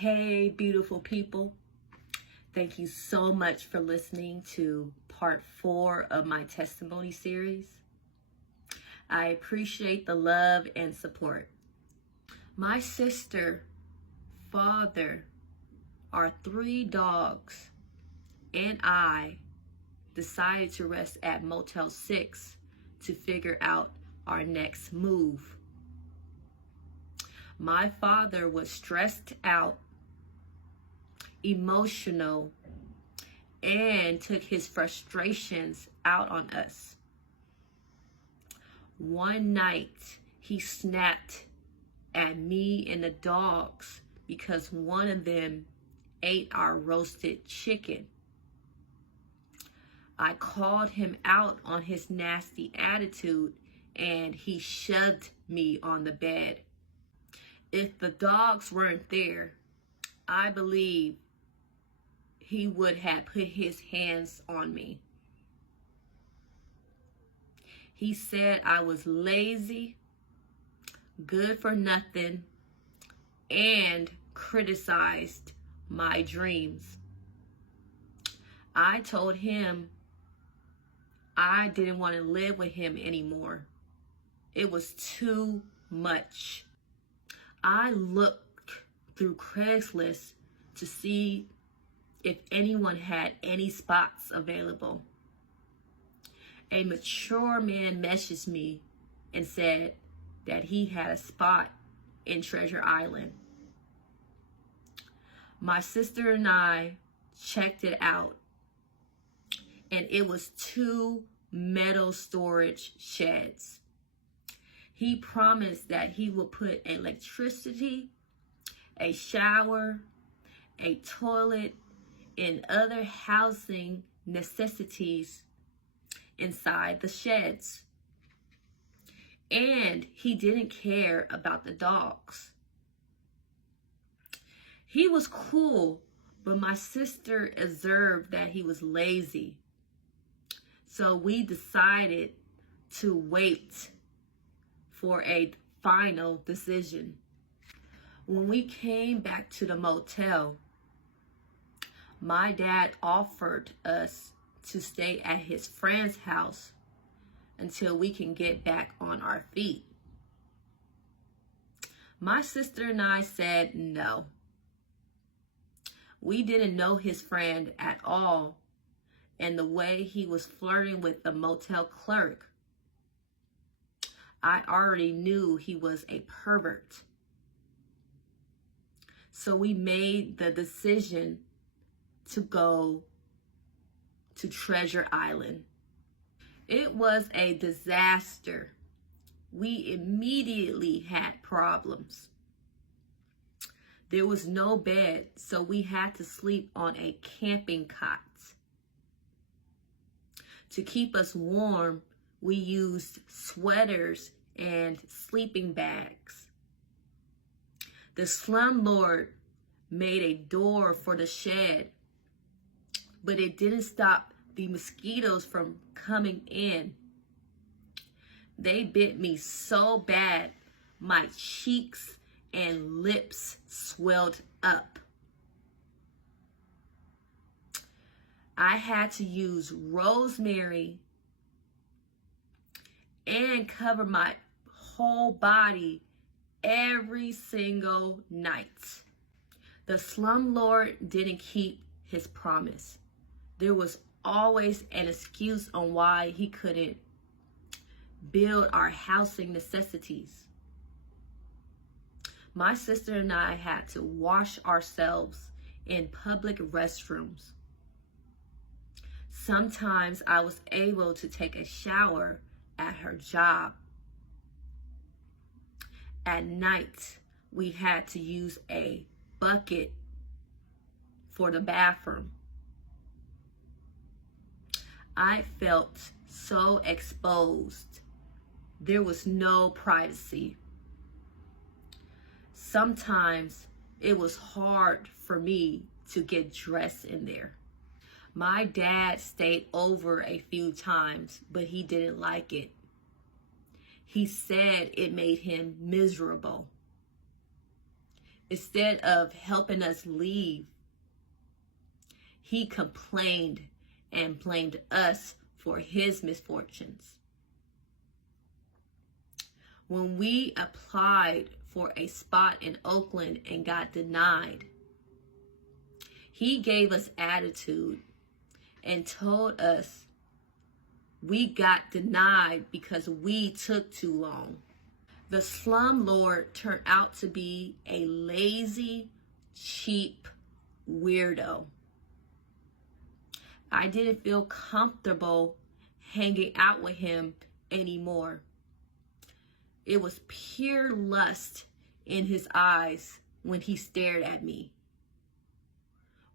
Hey, beautiful people. Thank you so much for listening to part 4 of my testimony series. I appreciate the love and support. My sister, father, our 3 dogs, and I decided to rest at Motel 6 to figure out our next move. My father was stressed out, emotional, and took his frustrations out on us. One night, he snapped at me and the dogs because one of them ate our roasted chicken. I called him out on his nasty attitude and he shoved me on the bed. If the dogs weren't there, I believe he would have put his hands on me. He said I was lazy, good for nothing, and criticized my dreams. I told him I didn't want to live with him anymore. It was too much. I looked through Craigslist to see if anyone had any spots available. A mature man messaged me and said that he had a spot in Treasure Island. My sister and I checked it out, and it was 2 metal storage sheds. He promised that he would put electricity, a shower, a toilet, and other housing necessities inside the sheds. And he didn't care about the dogs. He was cool, but my sister observed that he was lazy. So we decided to wait for a final decision. When we came back to the motel, my dad offered us to stay at his friend's house until we can get back on our feet. My sister and I said no. We didn't know his friend at all, and the way he was flirting with the motel clerk, I already knew he was a pervert. So we made the decision to go to Treasure Island. It was a disaster. We immediately had problems. There was no bed, so we had to sleep on a camping cot. To keep us warm, we used sweaters and sleeping bags. The slumlord made a door for the shed, but it didn't stop the mosquitoes from coming in. They bit me so bad, my cheeks and lips swelled up. I had to use rosemary and cover my whole body every single night. The slumlord didn't keep his promise. There was always an excuse on why he couldn't build our housing necessities. My sister and I had to wash ourselves in public restrooms. Sometimes I was able to take a shower at her job. At night, we had to use a bucket for the bathroom. I felt so exposed. There was no privacy. Sometimes it was hard for me to get dressed in there. My dad stayed over a few times, but he didn't like it. He said it made him miserable. Instead of helping us leave, he complained and blamed us for his misfortunes. When we applied for a spot in Oakland and got denied, he gave us attitude and told us we got denied because we took too long. The slumlord turned out to be a lazy, cheap weirdo. I didn't feel comfortable hanging out with him anymore. It was pure lust in his eyes when he stared at me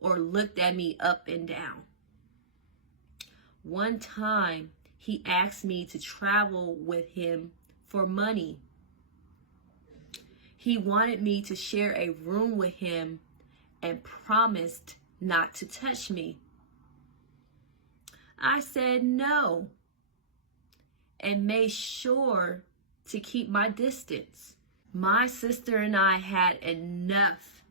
or looked at me up and down. One time, he asked me to travel with him for money. He wanted me to share a room with him and promised not to touch me. I said no and made sure to keep my distance. My sister and I had enough,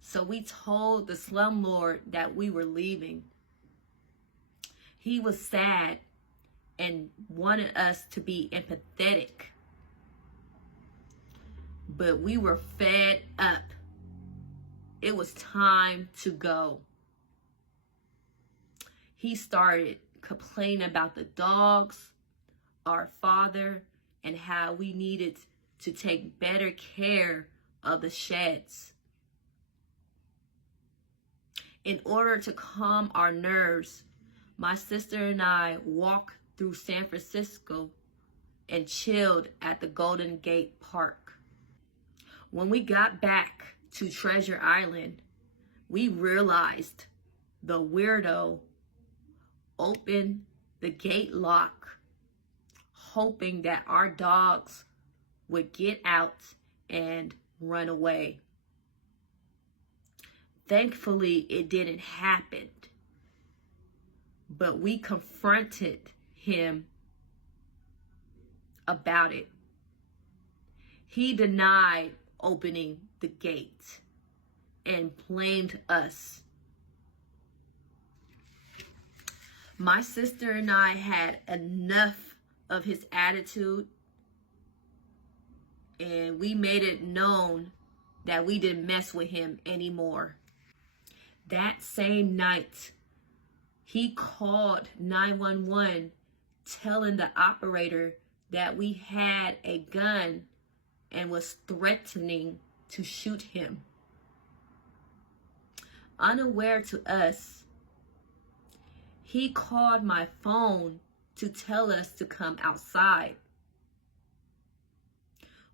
so we told the slumlord that we were leaving. He was sad and wanted us to be empathetic, but we were fed up. It was time to go. He started complaining about the dogs, our father, and how we needed to take better care of the sheds. In order to calm our nerves, my sister and I walked through San Francisco and chilled at the Golden Gate Park. When we got back to Treasure Island, we realized the weirdo opened the gate lock, hoping that our dogs would get out and run away. Thankfully, it didn't happen, but we confronted him about it. He denied opening the gate and blamed us. My sister and I had enough of his attitude, and we made it known that we didn't mess with him anymore. That same night, he called 911, telling the operator that we had a gun and was threatening to shoot him. Unaware to us, he called my phone to tell us to come outside.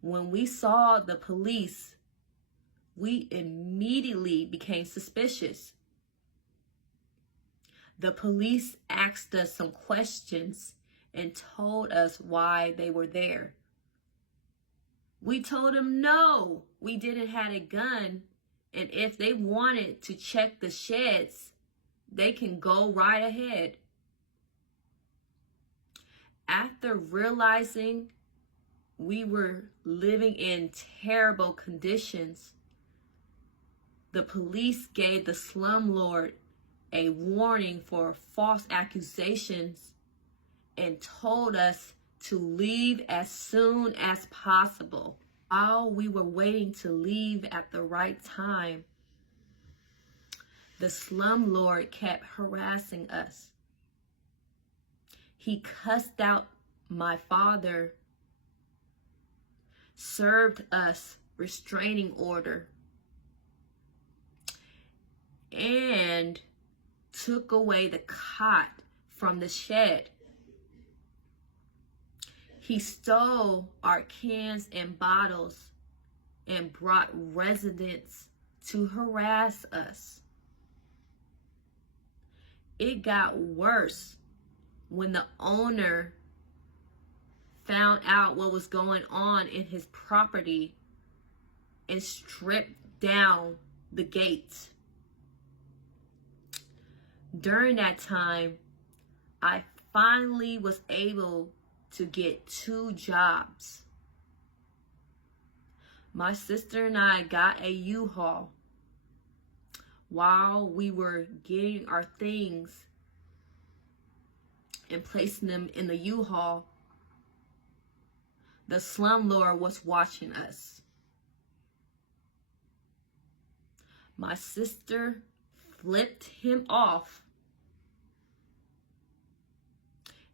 When we saw the police, we immediately became suspicious. The police asked us some questions and told us why they were there. We told them no, we didn't have a gun, and if they wanted to check the sheds, they can go right ahead. After realizing we were living in terrible conditions, the police gave the slumlord a warning for false accusations and told us to leave as soon as possible. While we were waiting to leave at the right time, the slumlord kept harassing us. He cussed out my father, served us restraining order, and took away the cot from the shed. He stole our cans and bottles and brought residents to harass us. It got worse when the owner found out what was going on in his property and stripped down the gates. During that time, I finally was able to get 2 jobs. My sister and I got a U-Haul. While we were getting our things and placing them in the U-Haul, the slumlord was watching us. My sister flipped him off,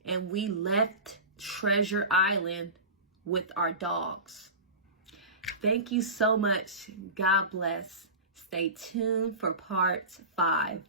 and we left Treasure Island with our dogs. Thank you so much. God bless. Stay tuned for part 5.